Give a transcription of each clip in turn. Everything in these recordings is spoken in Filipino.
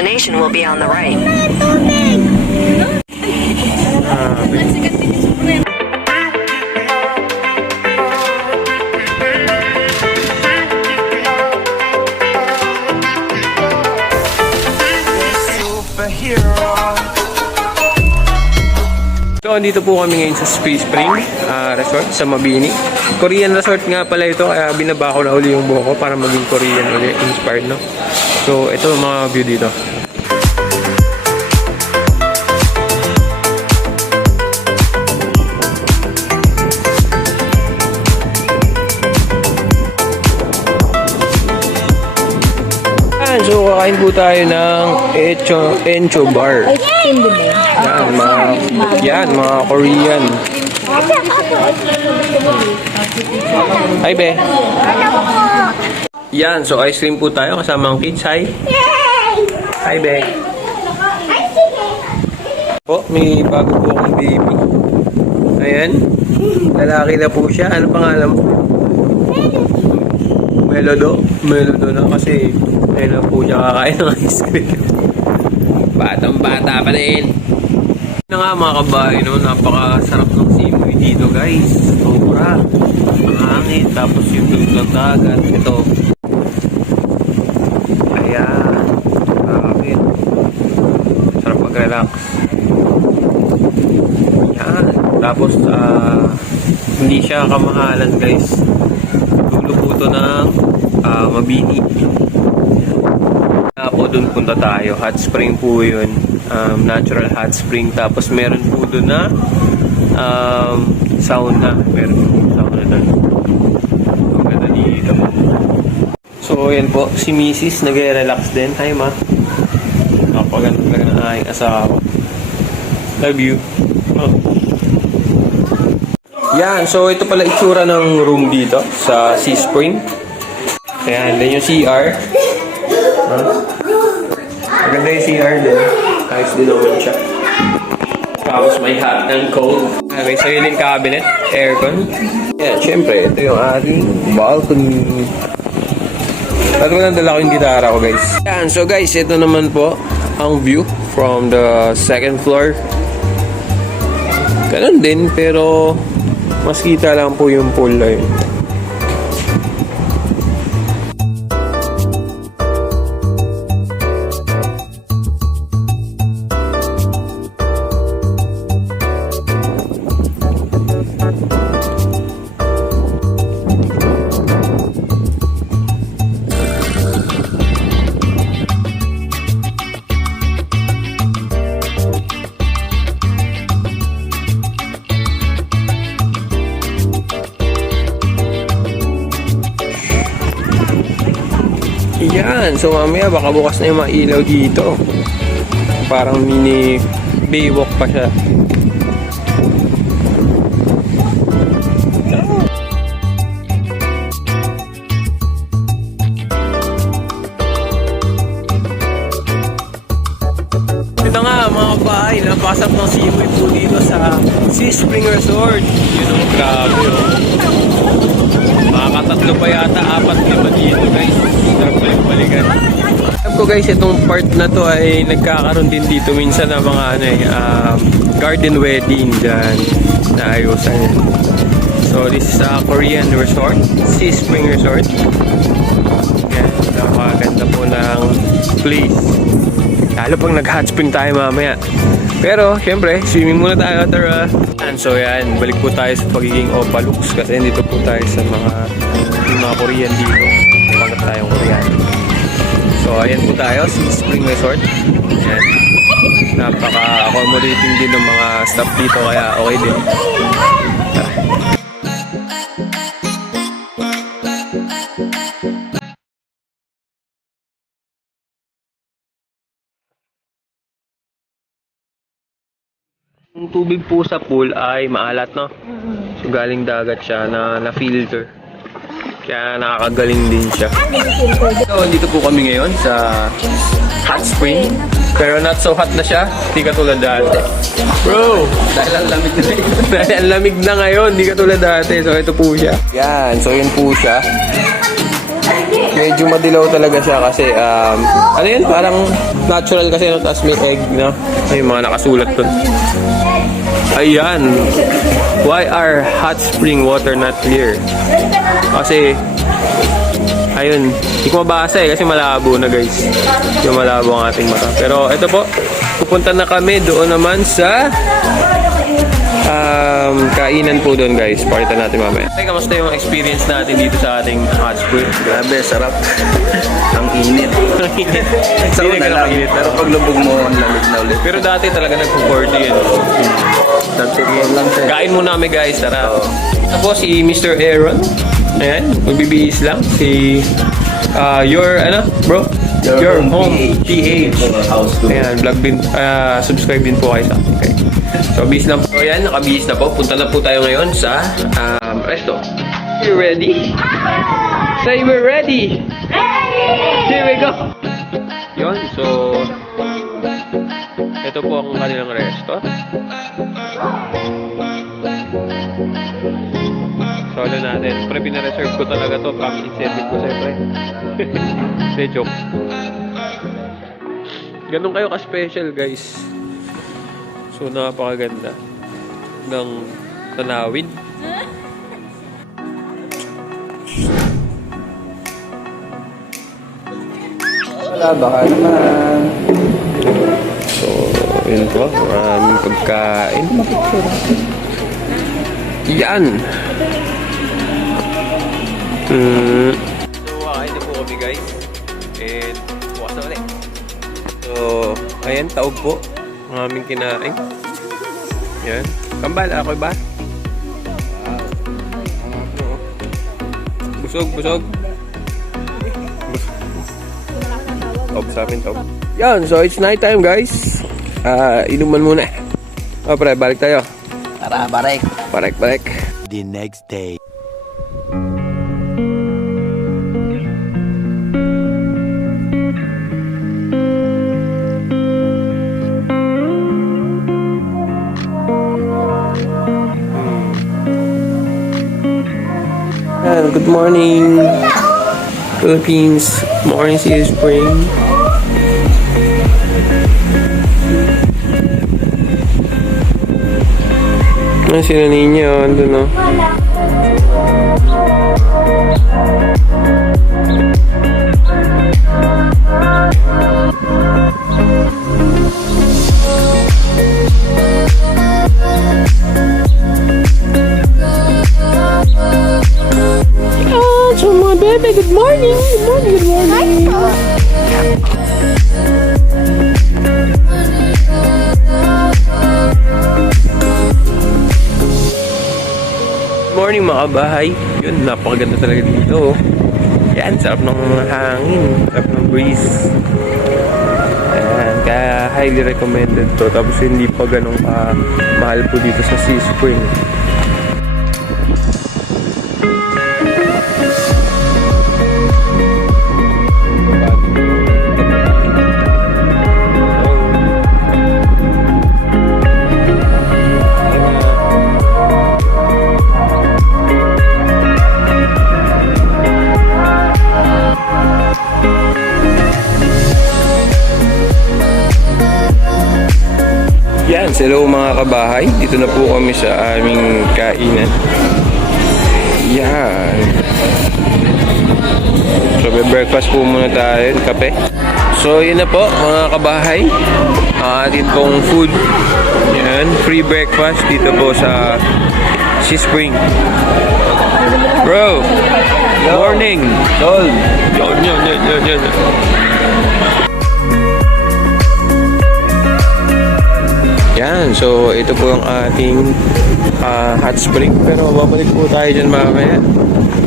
destination will be on the right. So, andito po kami ngayon sa Space Spring Resort sa Mabini. Korean resort nga pala ito, kaya binaba ko na uli yung buhok ko para maging Korean uli, inspired, no? So, ito mga view dito. So, kakain po tayo ng Encho Bar. Yan, mga Korean. Hi, be. Yan, so ice cream po tayo kasama ang kids. Hi. Hi, be. Po, may bago po akong baby. Ayan. Lalaki na po siya. Ano pangalan mo? Melodo. Melodo na kasi kailan po siya kakain ng ice cream. Batang bata pa din. Na nga mga kabahay, no? Napakasarap ng simoy dito, guys. Sobra. Ang hangin. Tapos yung tulog ng dagat. Ito. Ayan. Bakit? Sarap mag-relax. Ayan. Tapos, hindi siya kamahalan, guys. Tulo po ito ng Mabini. Po doon punta tayo. Hot spring po yun. Natural hot spring. Tapos meron po doon na sauna. Meron po sauna doon. Ang ganda dito. So yan po. Si Mrs. nag-relax din. Hi ma. Napaganda talaga ng aking asawa. Love you. Oh. Yan. So ito pala itsura ng room dito sa Sea Spring. Ayan. Then yung CR. Maganda yung CR din. Ayos din naman siya. Tapos may hot and cold. May sariling cabinet, aircon. Yan, syempre, ito yung ating balcony. At walang dala ko yung gitara ko, guys. Yan, so guys, ito naman po ang view from the second floor. Ganun din, pero mas kita lang po yung pool na yun. Yan, so mamaya baka bukas na yung mga ilaw dito. Parang mini baywalk pa siya. Ito nga mga bahay, napasap ng simoy po dito sa Sea Spring Resort. You know, grabe oh. Makakatatlo pa yata, 4-5 dito guys. Sarap pa yung balikan. Alam ko guys, itong part na to ay nagkakaroon din dito minsan ng mga garden wedding dyan na ayusan. So this is a Korean resort, Sea Spring Resort. Yan, napakaganda po ng place. Lalo pang nag-hot spring tayo mamaya. Pero, syempre, swimming muna tayo, tara. So yan, balik po tayo sa pagiging Opalux kasi dito po tayo sa mga Korean dito. Pangat tayong Korean. So, ayan po tayo, Sea Spring Resort. Ayan. Napaka-accommodating din ng mga staff dito, kaya okay din. Tara. Yung tubig po sa pool ay maalat, no? So galing dagat siya na filter. Kaya nakakagaling din siya. So dito po kami ngayon sa hot spring. Pero not so hot na siya. Hindi katulad dati. Bro! Dahil ang lamig na ngayon. Dahil ang lamig na ngayon. Hindi katulad dati. So ito po siya. Yan. So yun po siya. medyo madilaw talaga siya kasi ano yun, parang natural kasi, no? Tapos may egg, no? May mga nakasulat dun. Ayan. Why are hot spring water not clear? Kasi ayun, hindi ko mabasa kasi malabo na, guys. Yung malabo ang ating mata. Pero ito po, pupunta na kami doon naman sa kainan po doon, guys. Pakita natin mamaya. Hey, kamusta yung experience natin dito sa ating hot spring? Grabe, sarap. Ang init. Ang init. Sa Hindi una na lang, mainit. pero pag lubog mo, ang lamig na ulit. Pero dati talaga nagpo-40 yun. Nagtipon lang siya. Kain muna kami, guys. Tara. Tapos si Mr. Aaron. Ayan, magbibihis lang. Si your, ano, bro? Your home PH. Ayan, vlog din, subscribe din po kayo sa akin. Okay. So, bihis lang po. Ayan, nakabihis na po. Punta na po tayo ngayon sa resto. You ready? Say we're ready! Here we go! Yun, so ito po ang kanilang resto. Solo natin. Siyempre, pinareserve ko talaga to. Pang incentive ko, siyempre. Hindi, joke. Ganun kayo ka-special, guys. So, napakaganda ng tanawin. Wala, baka naman. So, yun po. Maraming pagkain. Yan! So, kakain na po kami, guys. And, bukas na ulit. So, ayan, taog po. Ang aming kinain. Yan. Kambal, ako ba? Busog, busog. Taog sa amin, taog. Yan, so it's night time, guys. Inuman muna. O, pre, balik tayo. Tara, barek. Balik, balik. The next day. Good morning, Philippines. Morning, see you, spring. Ay, sila ninyo, ando no. Oh, so my baby, good morning. Good morning, good morning. Good morning mga kabahay. Yun, napakaganda talaga dito. Yan, sarap ng hangin. Sarap ng breeze. Ayan, kaya highly recommended to. Tapos hindi pa ganun ka mahal po dito sa Sea Spring. Yan, hello mga kabahay. Dito na po kami sa aming kainan. Yan. So, breakfast po muna tayo, kape. So, yun na po mga kabahay. Ang ating pong food. Yan, free breakfast dito po sa Sea Spring. Bro, morning. Tol. Yan. Yan, so ito po ang ating hot spring. Pero babalik po tayo dyan mamaya.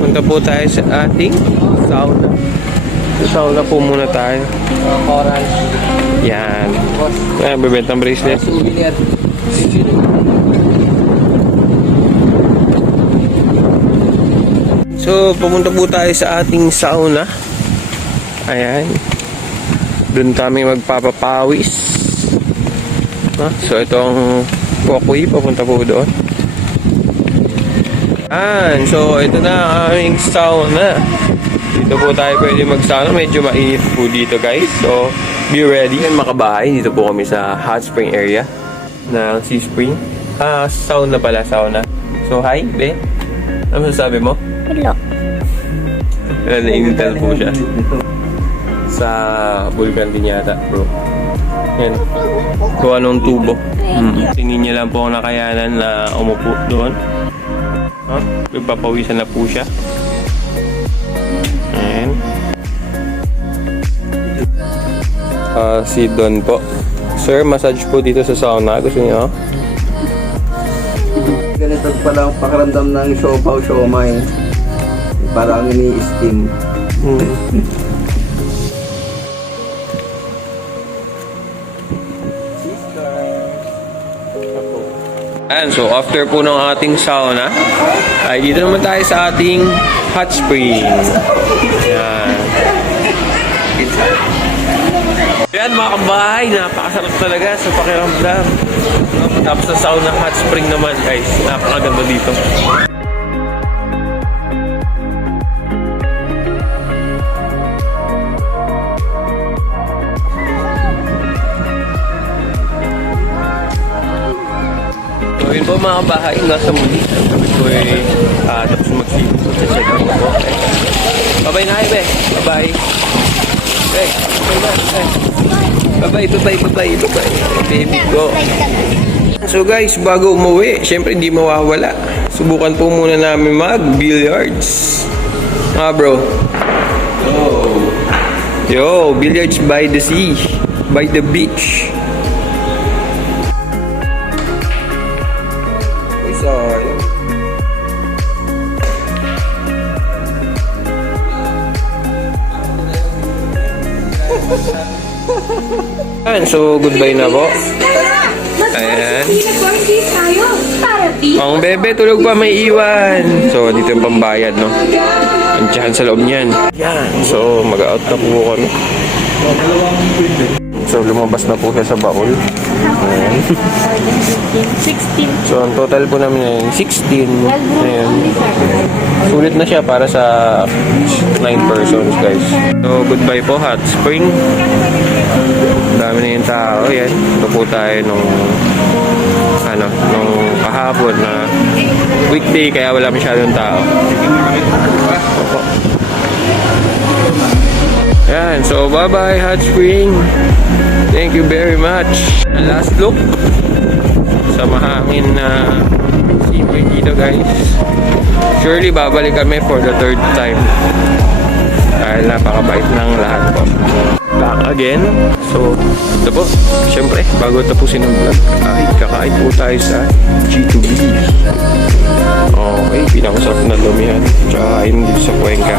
Punta po tayo sa ating sauna. Sa sauna po muna tayo. Coral. Yan. Ayan, bebentang bracelet. Souvenir. So, pumunta po tayo sa ating sauna. Ayan. Doon kami magpapapawis. So, ito ang Pokoy. Papunta po doon. So, ito na ang aming sauna. Dito po tayo pwede magsauna. Medyo mainit po dito guys. So, be ready. Yan makabahay. Dito po kami sa hot spring area ng Sea Spring. Sauna pala, sauna. So, hi, be. Ano masasabi mo? Hello. Nainitan po siya. Sa vulkan din yata, bro. Yan. Kuha nung tubo. Tingin niya lang po ang nakayanan na umupo doon. Ipapawisan na po siya. Ayan. Si Don po. Sir, massage po dito sa sauna. Gusto niyo? Ganito pala ang pakiramdam ng siopaw, siomay. Parang ini-steam. And so after po ng ating sauna, ay dito naman tayo sa ating hot spring. Yan. Yan mga kabahay, napakasarap talaga sa pakiramdam. Tapos sa sauna hot spring naman guys, napakaganda dito. So yun po mga kabahay, nasa muli. Kami po ay tapos mag-sipin po sa check out po. Bye-bye na kayo, be. Bye-bye. Hey, bye-bye. Baby ko. So guys, bago umuwi, syempre hindi mawawala. Subukan po muna namin mag-billiards. Bro. Yo, billiards by the sea. By the beach. Ayan, so goodbye na po. Ayan. Ang bebe tulog pa, may iwan. So dito yung pambayad, no? Andiyan sa loob niyan. Yan. So mag-out na po kami. So lumabas na po siya sa baul. Ayan. 16. So ang total po namin ay 16. Ayan. Sulit na siya para sa 9 persons guys. So goodbye po hot spring. Dami na yung tao. Yan. Ito po tayo nung kahapon na weekday kaya wala masyadong tao. Opo. Yan. So bye bye hot spring. Thank you very much. Last look sa mahangin na seaway dito guys. Surely babalik kami for the 3rd time. Dahil napakabait ng lahat po. Back again. So, ito po. Siyempre, bago tapusin ang vlog, ay kakain po tayo sa G2B. Okay, pinakasarap na lumihan. Tsaka kain dito sa Cuenca.